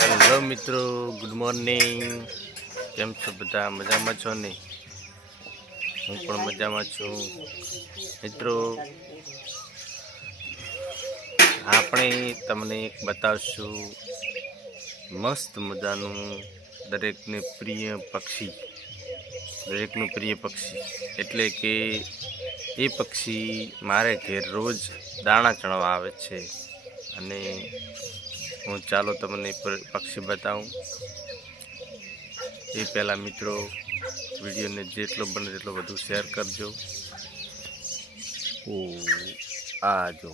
Hello મિત્રો, good morning. કેમ છો બધા? મજામાં છો ને? હું પણ મજામાં છું. મિત્રો, આપણે તમને એક બતાવશું મસ્ત મજાનું દરેકનું પ્રિય પક્ષી એટલે કે એ પક્ષી મારે ઘેર રોજ દાણા ચણવા આવે છે. અને હું ચાલો તમને પક્ષી બતાવું. એ પહેલાં મિત્રો, વિડીયોને જેટલો બને તેટલો વધુ શેર કરજો. આ જો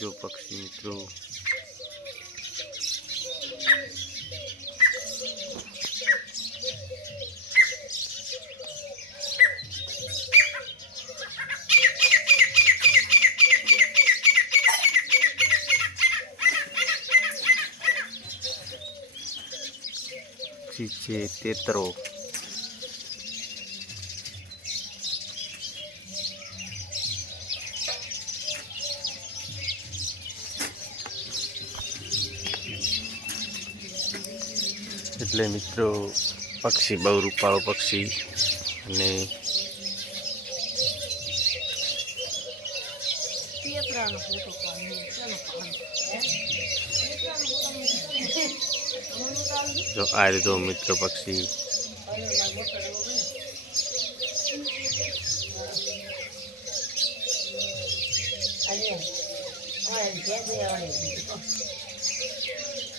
જો પક્ષી મિત્રો, છે તેતરો. એટલે મિત્રો, પક્ષી બહુ રૂપાળો પક્ષી. અને જો આ રીતો મિત્ર પક્ષી.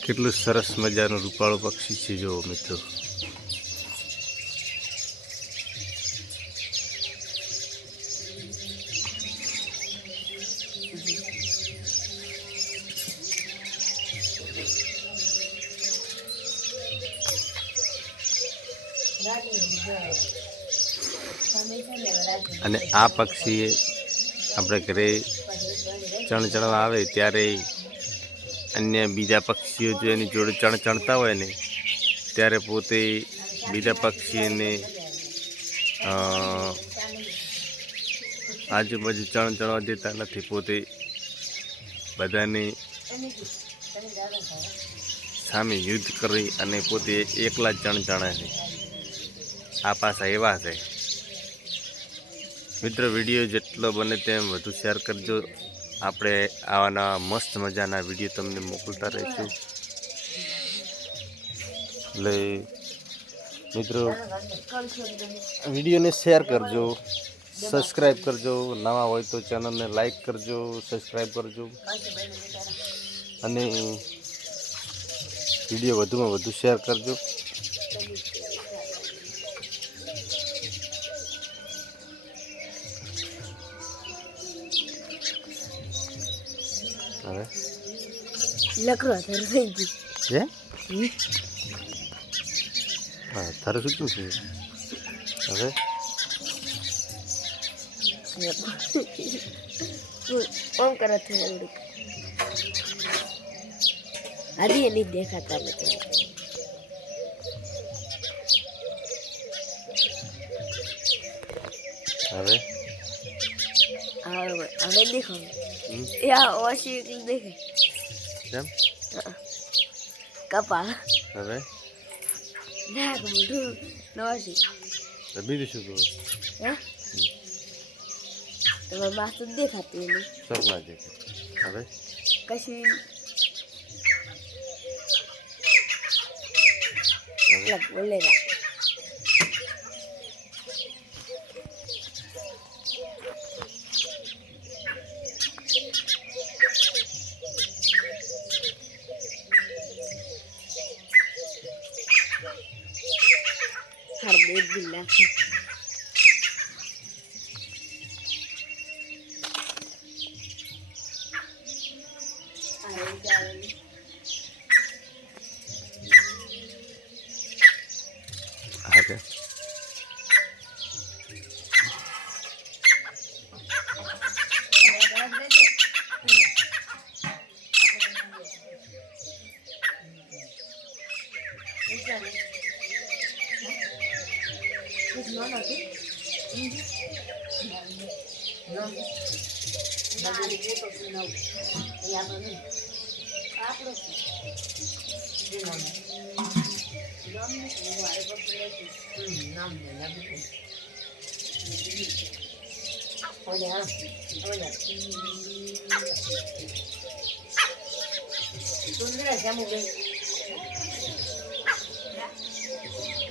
કેટલું સરસ મજાનું રૂપાળું પક્ષી છે જો મિત્રો. અને આ પક્ષી આપણે ઘરે ચણવા આવે ત્યારે અન્ય બીજા પક્ષીઓ જો એની જોડે ચણતા હોય ને, ત્યારે પોતે બીજા પક્ષીને આજુબાજુ ચણવા દેતા નથી. પોતે બધાને સામે યુદ્ધ કરી અને પોતે એકલા જ ચણે છે. આ પાછા એવા છે મિત્રો. વિડીયો જેટલો બને તેમ વધુ શેર કરજો. આપણે આવાના મસ્ત મજાના વિડીયો તમને મોકલતા રહીશું. એટલે મિત્રો, વિડીયોને શેર કરજો, સબસ્ક્રાઈબ કરજો. નવા હોય તો ચેનલને લાઈક કરજો, સબસ્ક્રાઈબ કરજો. અને વિડીયો વધુમાં વધુ શેર કરજો. હવે લકડો થઈ ગયું છે. હા, તારે શું છે હવે? ઓમ કરે છે આદિ નહીં દેખાતા નથી. હવે હવે દેખો યા ઓછી દેખે કેમ કપા. હવે નાક મોઢું નોસી બીજું શું કહું? હે તમારે માસ્ત દેખાતી એની સર ના દેખે. હવે કશી બોલેગા. हर देख बिल्ला Okay. It's not okay.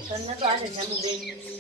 તમને તો આજે જામું બેન